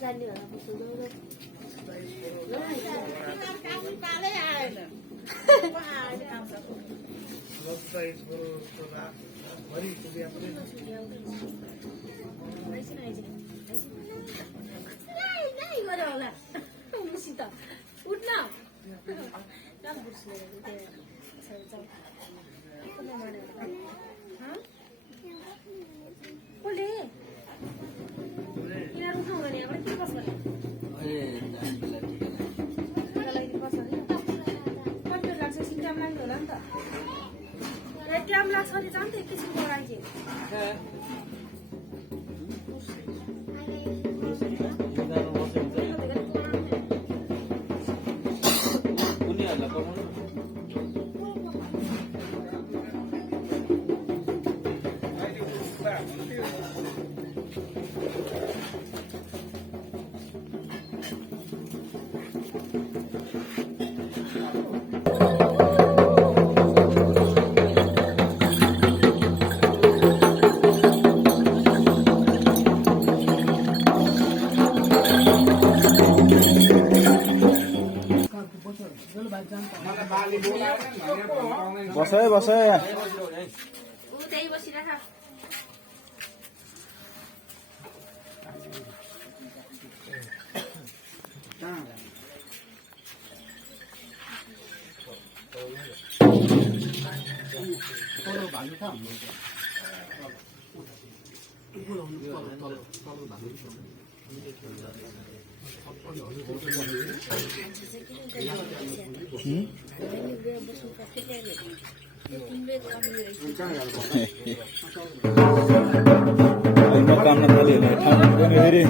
जान्ने होला बुझ्नु Jam लाग्छ नि जान्छ एकैछिन गराइदिए बस है बस है ऊ त्यही बसिराख काम नथाले ठाउँ फेरि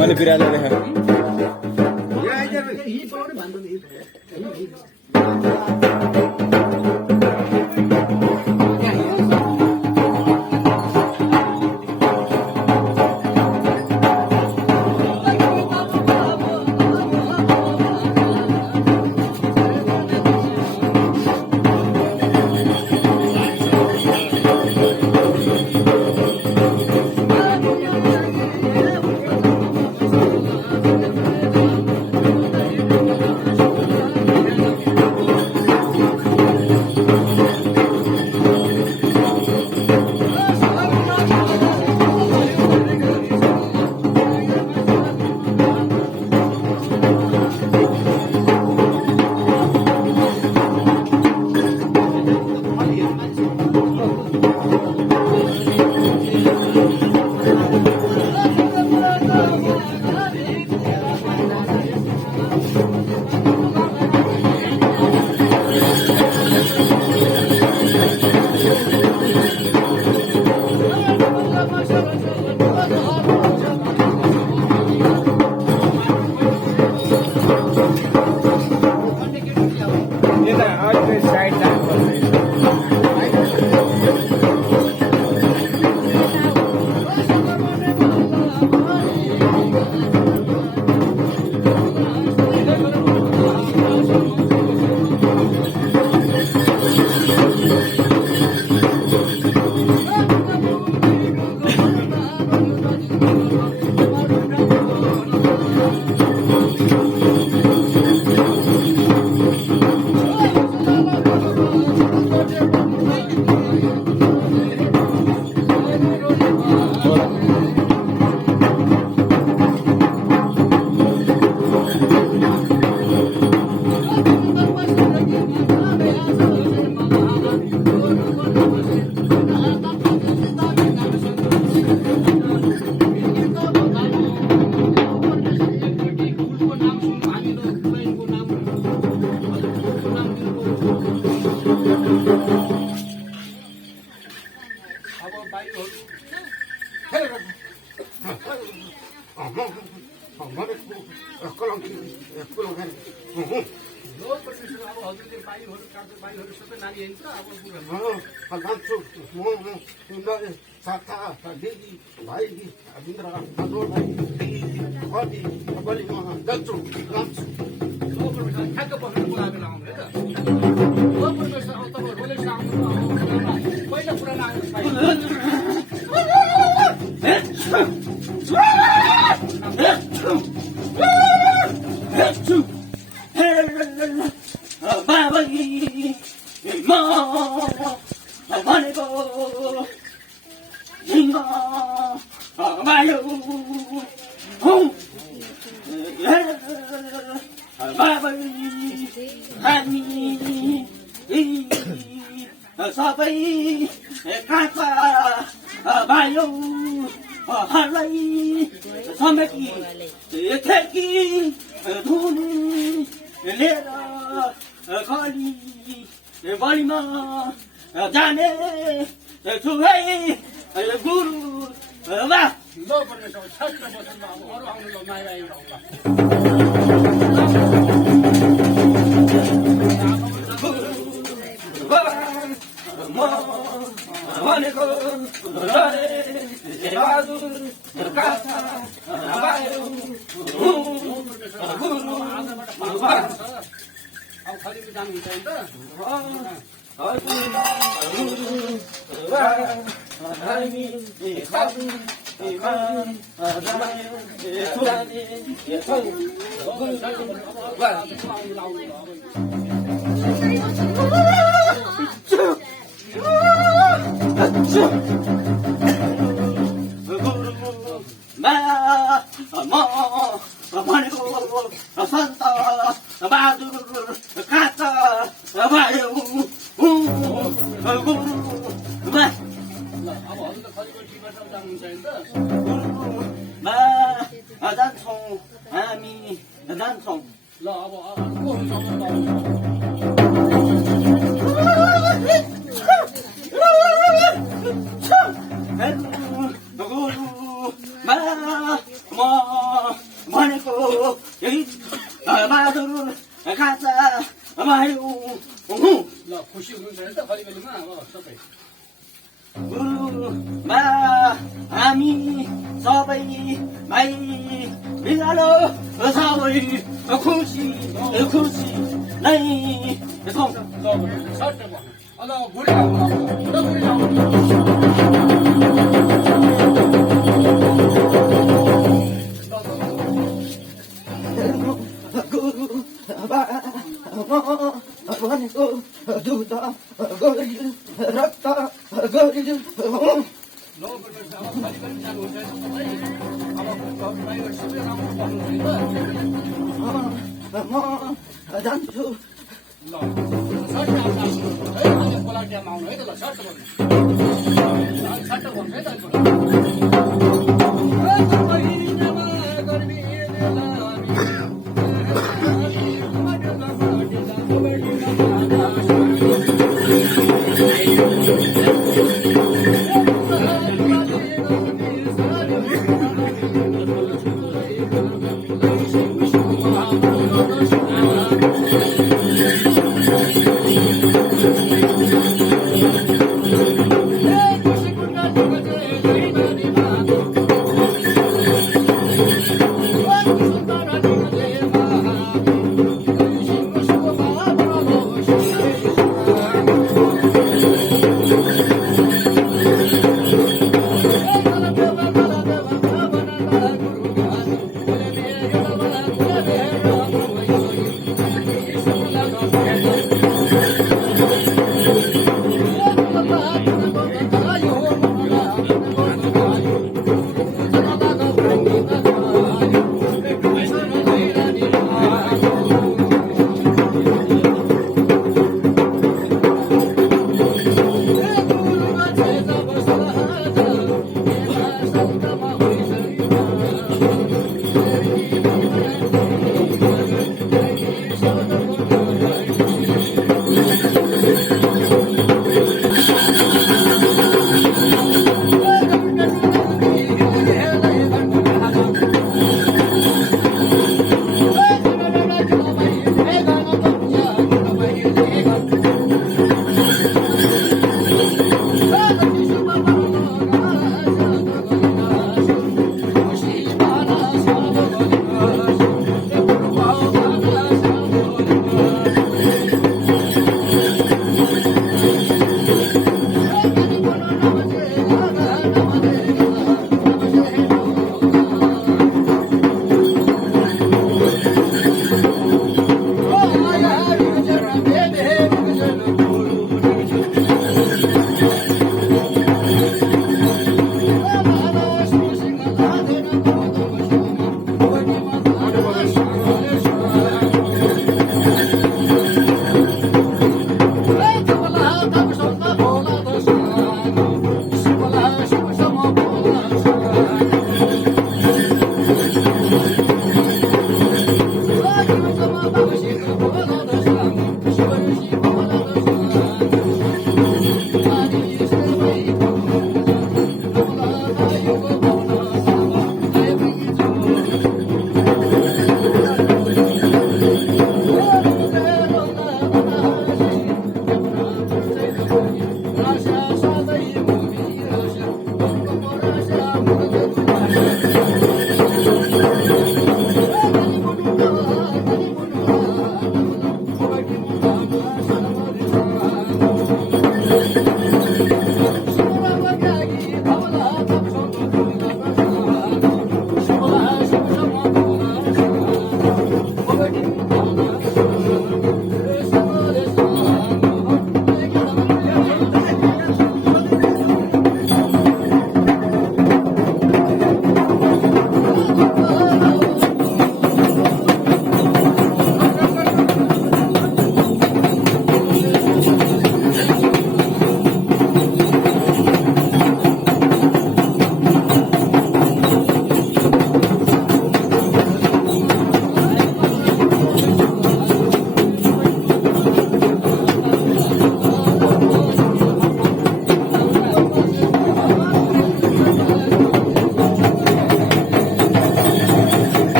मैले बिरालो देखा भनेको बहादुर काका भयो अब खाली जानु हुन्छ नि त भनेको सन्त बहादुर काका भयो जान्छौँ हामी जान्छौँ ल अब भनेको यही बहादुर काका भयो ल खुसी हुनुहुन्छ नि त खरिबेलीमा अब सबै गुरुमा हामी सबै भाइ बिरालो सबै खुसी खुसी नै छौँ सट्टै भन्नु ल बुढी आउनु भनेको दुध गरिल रक्त गरिल म जान्छु खोला ड्याम आउनु है त ल सट्ट भन्नु सट्ट भन्नु है त खुसी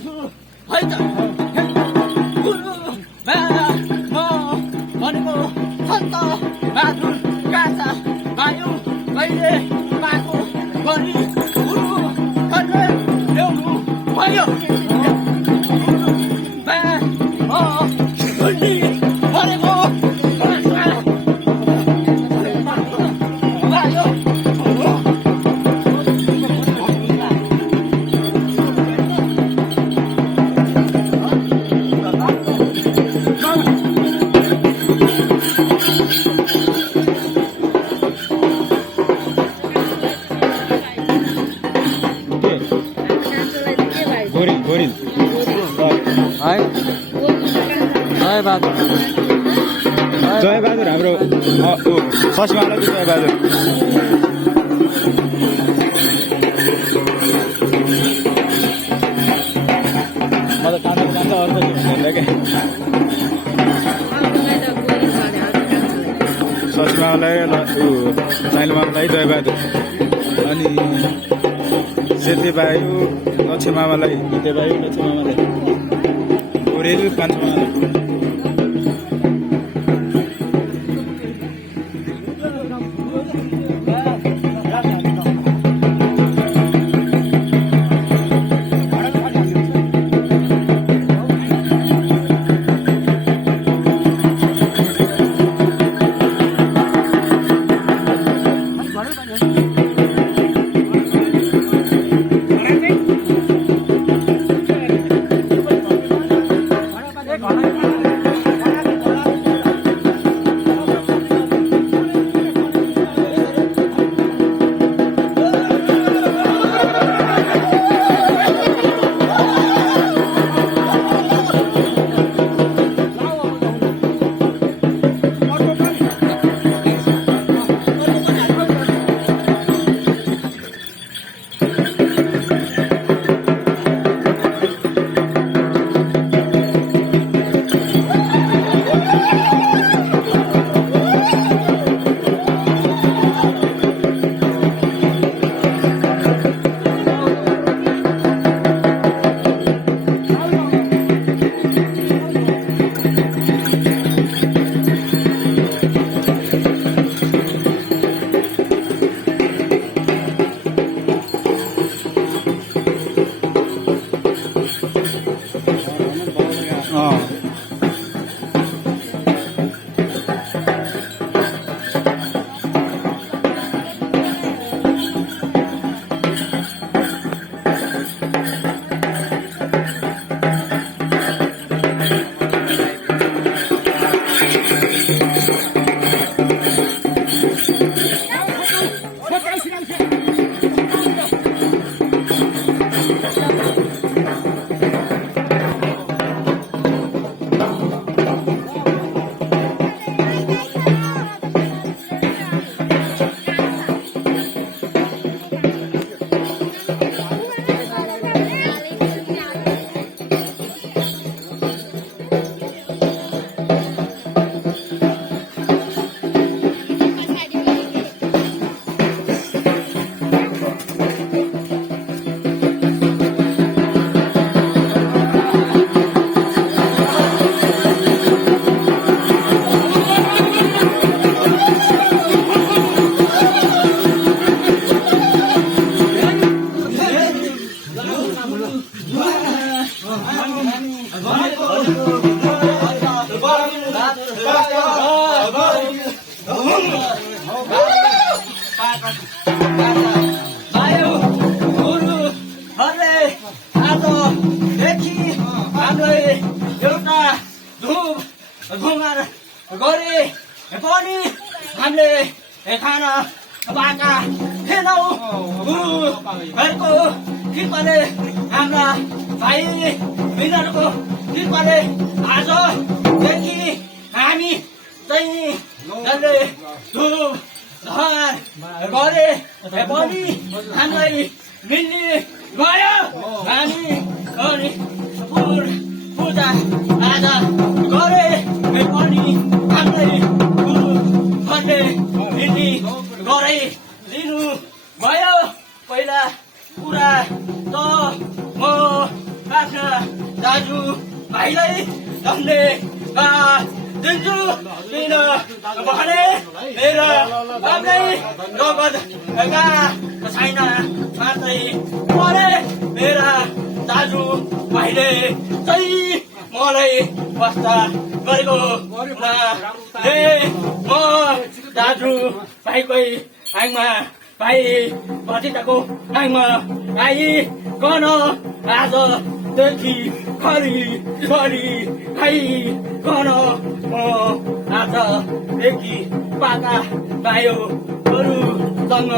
गरिदिन्छु है त गुरु म भनेको सन्त बहादुर कान्छा भाइयो मैले पाएको गरी गुरु गरेर ल्याउनु भयो भनेको गोरिल है जय बहादुर हाम्रो सचिवालयको जय बहादुर म त जान्छ अर्थ क्या सचिवालय साइल मामालाई जय बहादुर अनि सेते बायु लक्ष्मी मामालाई गीते बायु लक्ष्मी मामालाई गोरेल कान्छा मामालाई खाना बाका खेलौ घरको कृपाले हाम्रा भाइ बहिनीहरूको कृपाले आजदेखि हामी चाहिँ धुप धार गरे पनि हामीलाई मिल्ने भयो। हामी पूजा आजा गरे पनि हामीलाई भन्ने मिल्ने गराइदिनु भयो। पहिला कुरा त म आफ्ना दाजु भाइलाई धन्यवाद दिन्छु किन भने मेरो आफ्नै नगद छैन मात्रै परे मेरा दाजु भाइले चाहिँ मलाई वास्ता गरेको हुनाले म दाजु भाइकै आइमा भाइ भतिजाको आइमा आइकन आजदेखि खरी खाइकन म आजदेखि पाका भाइहरूसँग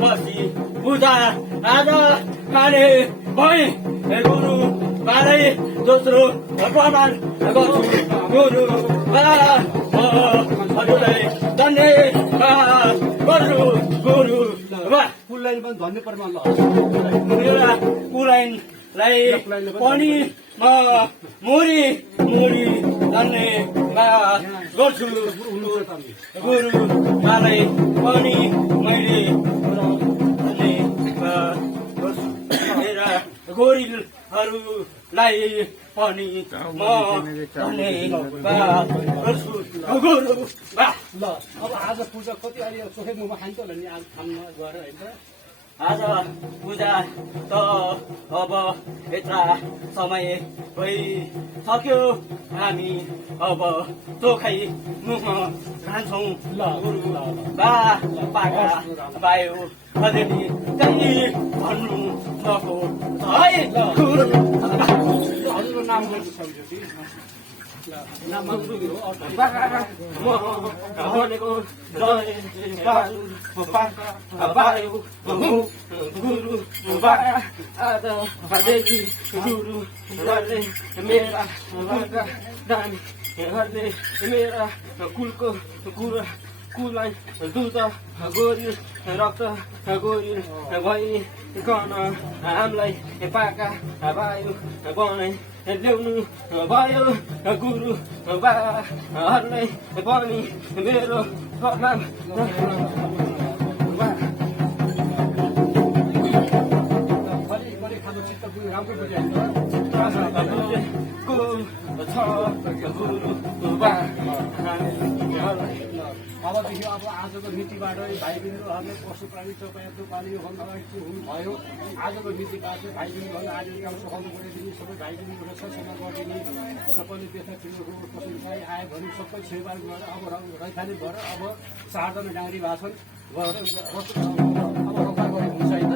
बसी पूजा आज खाने भए गुरु बारै दोस्रो प्रमाण गर्छु गुरु हजुरलाई धन्यवाद गर्छु गुरु फुललाई पनि धन्य प्रमाण ल मेरा कुलाइनलाई पनि म मुरी धन्यवाद गर्छु गुरु बालाई पनि मैले धन्यवाद गर्छु मेरा गोरिलहरूलाई पनि म धन्यवाद गर्छु गुरु ल अब आज पूजा कति अहिले चोखै मुखमा खान्छ होला नि आज खान्न गएर होइन आज पूजा त अब यत्रा समय भइसक्यो हामी अब चोखै मुखमा खान्छौँ ल पाका बायो अलिअलि त्यही भन्नु भएको है हजुरको नाम गर्नु सक्यो कि नाम माग्नु हो भनेको गुरु आजदेखि गुरु मेरा दामीहरूले मेरा कुलको कुलाई दुध गोरिल रक्त गोरिल भइकन हामीलाई पाका भाइ बनाइ ल्याउनु भयो गुरु बाहरूलाई पनि मेरो प्रणाम खानु चित्त राम्रो अबदेखि अब आजको नीतिबाट भाइ बहिनीहरूले पशु प्राणी चौपाया दोकानी भन्नु अगाडि के हुनुभयो आजको नीतिबाट चाहिँ भाइ बहिनीहरूले आज काम सघाउनु पऱ्यो सबै भाइ बहिनीहरू सत्सङ्ग गरिदिने सबैले त्यस्ता ठुलो पशु प्राणी आयो भने सबै सेवार गरेर अब रैखाने भएर अब 4 जना डाङ्री भाषण गरेर अब रोका गरे हुन्छ होइन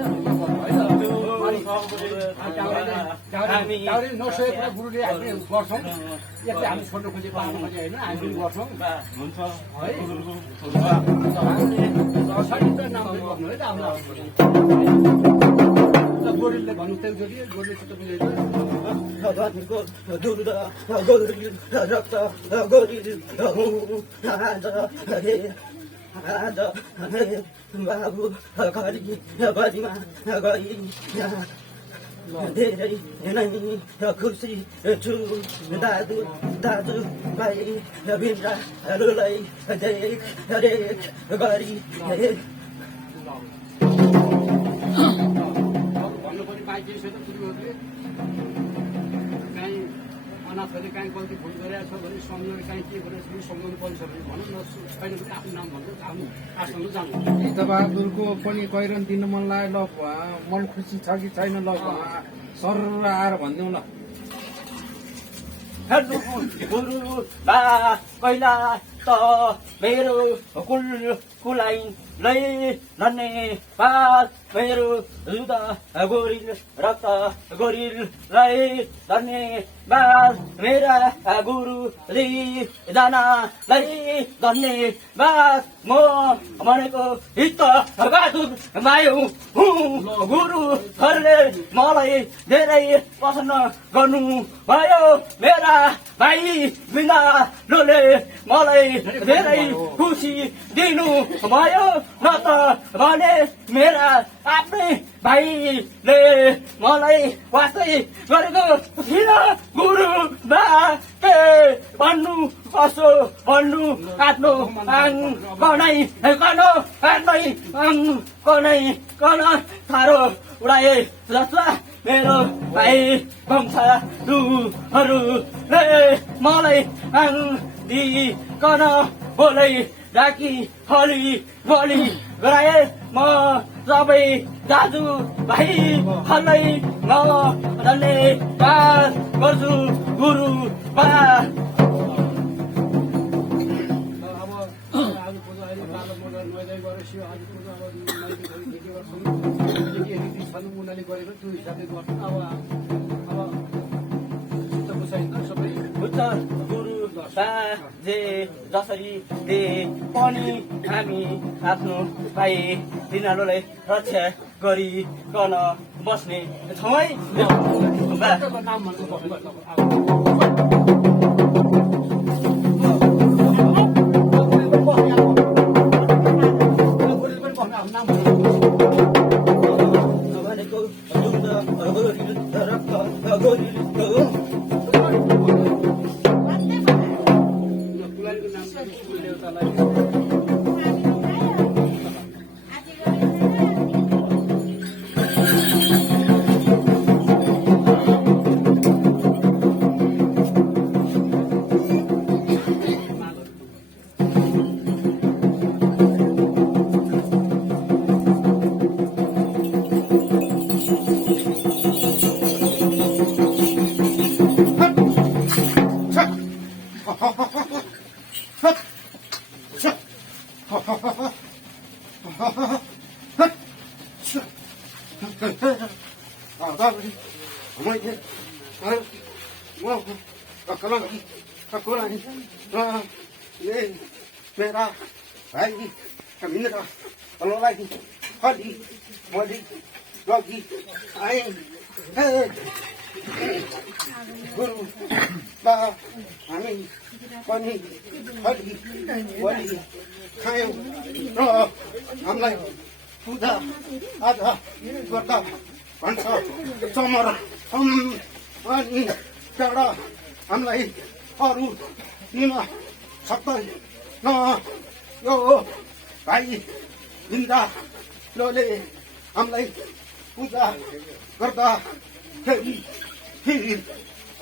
नसकेको गुरुले हामीले गर्छौँ यसले हामी छोड्नु खोजे पार्नु खोजे होइन हामी गर्छौँ हुन्छ है नाम गर्नु है त आफ्नो गोरिलले भन्नु त्यो जोडी गोरिले छिटो बुझेको रक्त गोरिल बाबु गरिमा गई धेरै नै खुसी छु दाजु भाइ भिन्दाहरूलाई देख गरी भन्नु पनि बाँकी छैन गुरुहरूले काहीँ अनाथहरूले काहीँ गल्ती भुल गरेको छ भने सम्झाउने काहीँ के गरेको छ भने सम्झाउनु पर्छ भने भनौँ न छैन भने आफ्नो नाम भन्नु आफ्नो आश्रममा जानु हितबहादुरको पनि कैरन दिनु मन लाग्यो ल मन खुसी छ कि छैन ल सर आएर भनिदिउँ ल गुरु बा पहिला त मेरो कुलाई नै धन्यवाद मेरो रुद गोरिल रक्त गोरिललाई धन्यवाद मेरा गुरु दानालाई धन्यवाद म भनेको हित बहादुर मायु हुँ गुरुहरूले मलाई धेरै प्रसन्न गर्नु भयो मेरा भाइ बिन्दाले मलाई धेरै खुसी दिनु भयो न त भने मेरा आफ्नै भाइले मलाई वास्तै गरेको थिएन गुरु बा के भन्नु कसो भन्नु आफ्नो कनै कन थारो उडाए जस्ता मेरो भाइ वंशहरूले मलाई दिकन बोलै राखी हली बलि गराए म सबै दाजु भाइहरूलाई म धन्यवाद गर्छु गुरु बा आज पूजा अहिले कालो मोजा नुहाइधुवाइ गरेपछि आज पूजा अब नीति गर्छौँ के रीति छन् उनीहरूले गरेको त्यो हिसाबले गर्छौँ अब चित्तको सहित सबै हुन्छ गुरु बाजे जसरी दे पनि हामी आफ्नो भाइ तिनीहरूलाई रक्षा गरिकन बस्ने छौँ है नाम भन्नु मेरा भाइ मित्र हलोलाई हली मली लगी आए गुरु बा हामी पनि हली बलि खायौँ र हामीलाई पूजा आजा गर्दा भन्छ चमर अनि त्यहाँबाट हामीलाई अरू दिन सक्दैन यो भाइ इन्द्रले हामीलाई पूजा गर्दा फेरि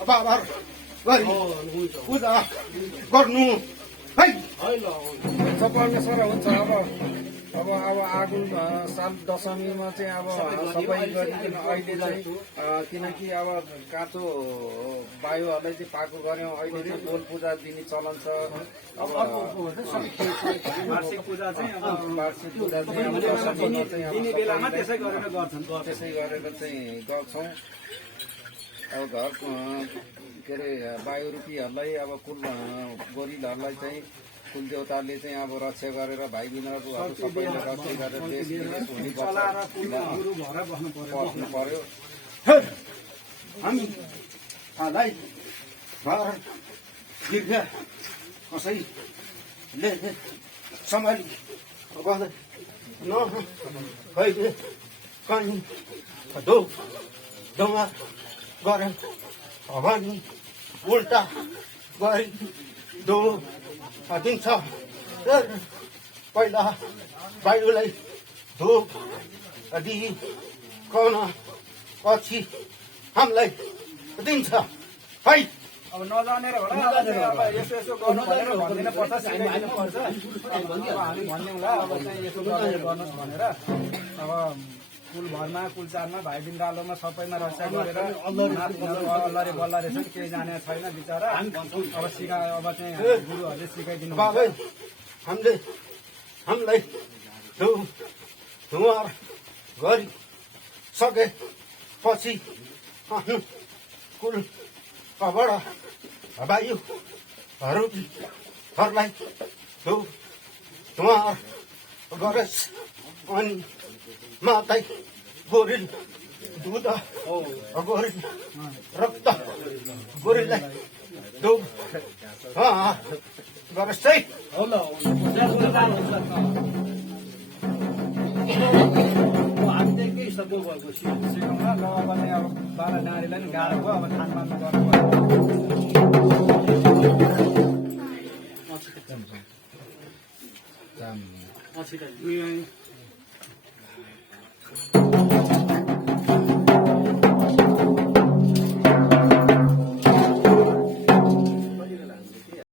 बाबर गरी पूजा गर्नु है परमेश्वर हुन्छ अब आगो साल दशमीमा चाहिँ अब सबै गरिकन अहिले चाहिँ किनकि अब काँचो वायुहरूलाई चाहिँ पाको गऱ्यौँ अहिले चाहिँ गोल पूजा दिने चलन छ अब वार्षिक पूजा चाहिँ वार्षिक पूजा चाहिँ बेलामा त्यसै गरेर गर्छन् त्यसै गरेर चाहिँ गर्छौँ अब घर के अरे वायुरूपीहरूलाई अब कुल गोरीहरूलाई चाहिँ कुल देवताले चाहिँ अब रक्षा गरेर भाइ बिनाहरू सबैले रक्षा गरेर देश विदेश हुने बस्नु पर्यो हामीलाई घर दीर्घ कसैले सम्हाली न कहिले कहीँ डोमा गरे भनी उल्टा गरी दिन्छ पहिला वायुलाई धुप दिइकन पछि हामीलाई दिन्छ है अब नजानेर होला अब यसो गर्नु भनेर भन्दिन पर्छ सिकाइदिनु पर्छ अब हामी भन्यौँला अब चाहिँ यसो गरेर गर्नुहोस् भनेर अब कुलभरमा कुलचारमा भाइ बिन्दालोमा सबैमा रक्षा गरेर अल्लारे बल्लारे छन् केही जाने छैन बिचरा अब अब चाहिँ गुरुहरूले सिकाइदिनु बाबै हामीले हामीलाई धुवार गरी सके पछि कुलबाट वायुहरूलाई धुवार गरेस् अनि माताई गोरिल दुध गोरिल रक्त गोरिललाई दुध गरेस् है हामी चाहिँ केही शब्द भएको सिकाउँला र अब चाहिँ अब बाह्र नारीलाई नि गाह्रो भयो अब खानपानमा गर्नु 짬. उयो